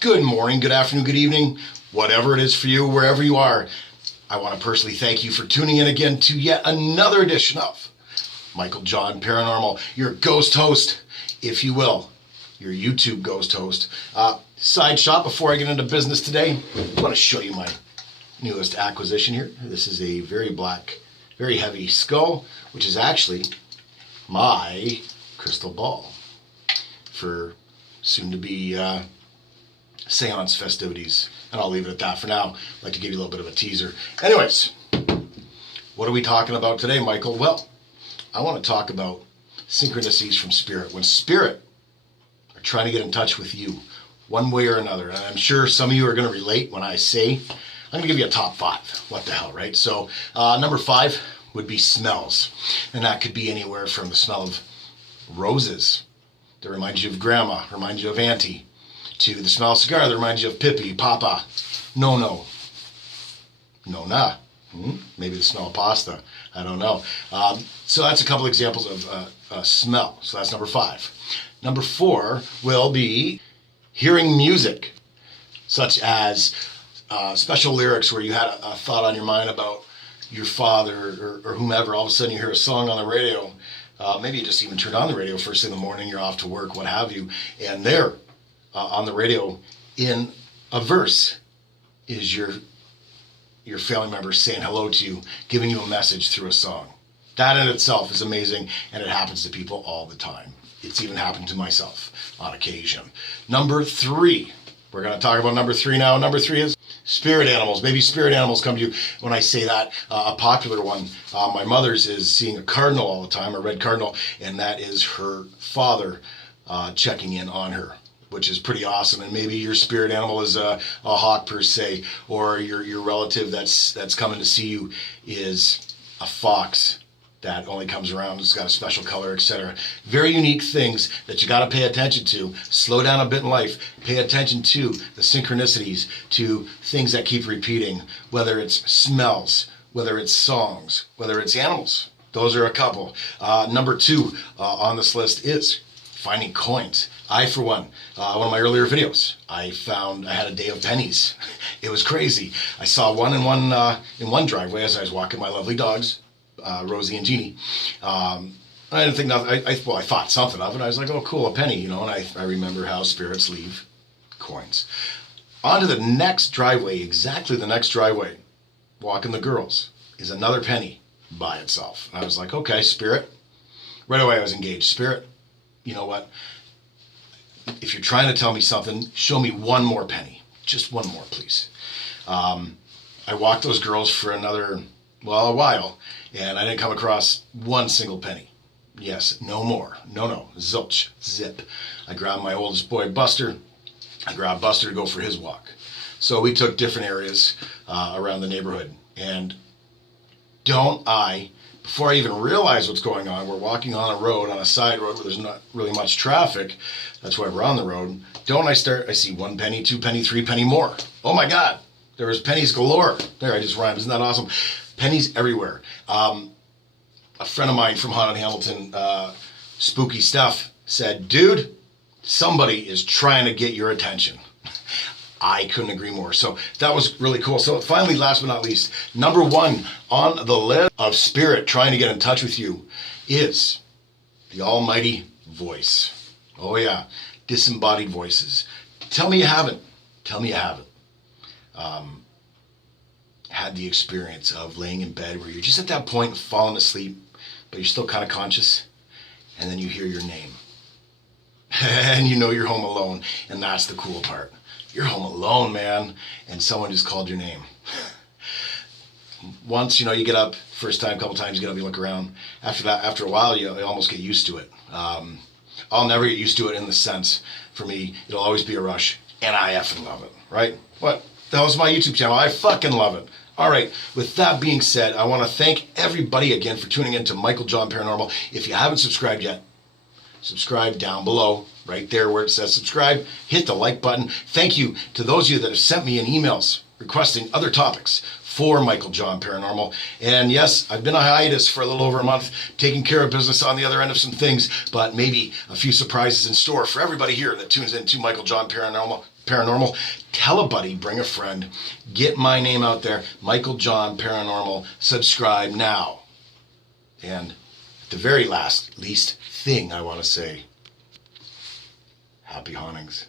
Good morning, good afternoon, good evening, whatever it is for you, wherever you are. I want to personally thank you for tuning in again to yet another edition of Michael John Paranormal, your ghost host, if you will, your YouTube ghost host. Side shot before I get into business today, I want to show you my newest acquisition here. This is a very black, very heavy skull, which is actually my crystal ball for soon to be seance festivities, and I'll leave it at that for now. I'd like to give you a little bit of a teaser. Anyways, what are we talking about today, Michael? Well, I want to talk about synchronicities from spirit. When spirit are trying to get in touch with you, one way or another, and I'm sure some of you are going to relate when I say, I'm going to give you a top 5. What the hell, right? So, number 5 would be smells, and that could be anywhere from the smell of roses that reminds you of grandma, reminds you of auntie, to the smell of cigar that reminds you of Pippi, Papa, Nona. Maybe the smell of pasta. I don't know. So that's a couple examples of smell. So that's number 5. Number 4 will be hearing music, such as special lyrics where you had a thought on your mind about your father or whomever. All of a sudden you hear a song on the radio. Maybe you just even turned on the radio first thing in the morning, you're off to work, what have you, and there on the radio in a verse is your family member saying hello to you, giving you a message through a song. That in itself is amazing, and it happens to people all the time. It's even happened to myself on occasion. Number 3. We're going to talk about number 3 now. Number 3 is spirit animals. Maybe spirit animals come to you. When I say that, a popular one, my mother's is seeing a cardinal all the time, a red cardinal, and that is her father checking in on her, which is pretty awesome. And maybe your spirit animal is a hawk per se, or your relative that's coming to see you is a fox that only comes around, it's got a special color, etc. Very unique things that you got to pay attention to. Slow down a bit in life. Pay attention to the synchronicities, to things that keep repeating, whether it's smells, whether it's songs, whether it's animals. Those are a couple. Number 2 on this list is finding coins. I, for one of my earlier videos, I had a day of pennies. It was crazy. I saw one in one driveway as I was walking my lovely dogs, Rosie and Jeannie. I didn't think nothing. I thought something of it. I was like, oh, cool, a penny, And I remember how spirits leave coins. On to the next driveway, exactly the next driveway, walking the girls, is another penny by itself. And I was like, okay, spirit. Right away, I was engaged. Spirit, you know what? If you're trying to tell me something, show me one more penny. Just one more, please. I walked those girls for a while, and I didn't come across one single penny. Yes, no more. No. Zilch. Zip. I grabbed my oldest boy, Buster. I grabbed Buster to go for his walk. So we took different areas around the neighborhood. And before I even realize what's going on, we're walking on a road, on a side road where there's not really much traffic. That's why we're on the road. I see 1 penny, 2 penny, 3 penny more. Oh my God, there was pennies galore. There, I just rhymed. Isn't that awesome? Pennies everywhere. A friend of mine from Haunted Hamilton, Spooky Stuff, said, dude, somebody is trying to get your attention. I couldn't agree more. So that was really cool. So finally, last but not least, number 1 on the list of spirit trying to get in touch with you is the almighty voice. Oh yeah, disembodied voices. Tell me you haven't. Had the experience of laying in bed where you're just at that point of falling asleep, but you're still kind of conscious, and then you hear your name. And you're home alone, and that's the cool part. You're home alone, man, and someone just called your name. Once, you get up, first time, couple times, you get up, you look around. After that, after a while, you almost get used to it. I'll never get used to it in the sense, for me, it'll always be a rush, and I effing love it, right? What the hell's my YouTube channel? I fucking love it. All right, with that being said, I want to thank everybody again for tuning in to Michael John Paranormal. If you haven't subscribed yet, subscribe down below, right there where it says subscribe. Hit the like button. Thank you to those of you that have sent me in emails requesting other topics for Michael John Paranormal. And yes, I've been on hiatus for a little over a month, taking care of business on the other end of some things, but maybe a few surprises in store for everybody here that tunes in to Michael John Paranormal. paranormal, tell a buddy, bring a friend, get my name out there, Michael John Paranormal, subscribe now. And at the very least thing I want to say, happy hauntings.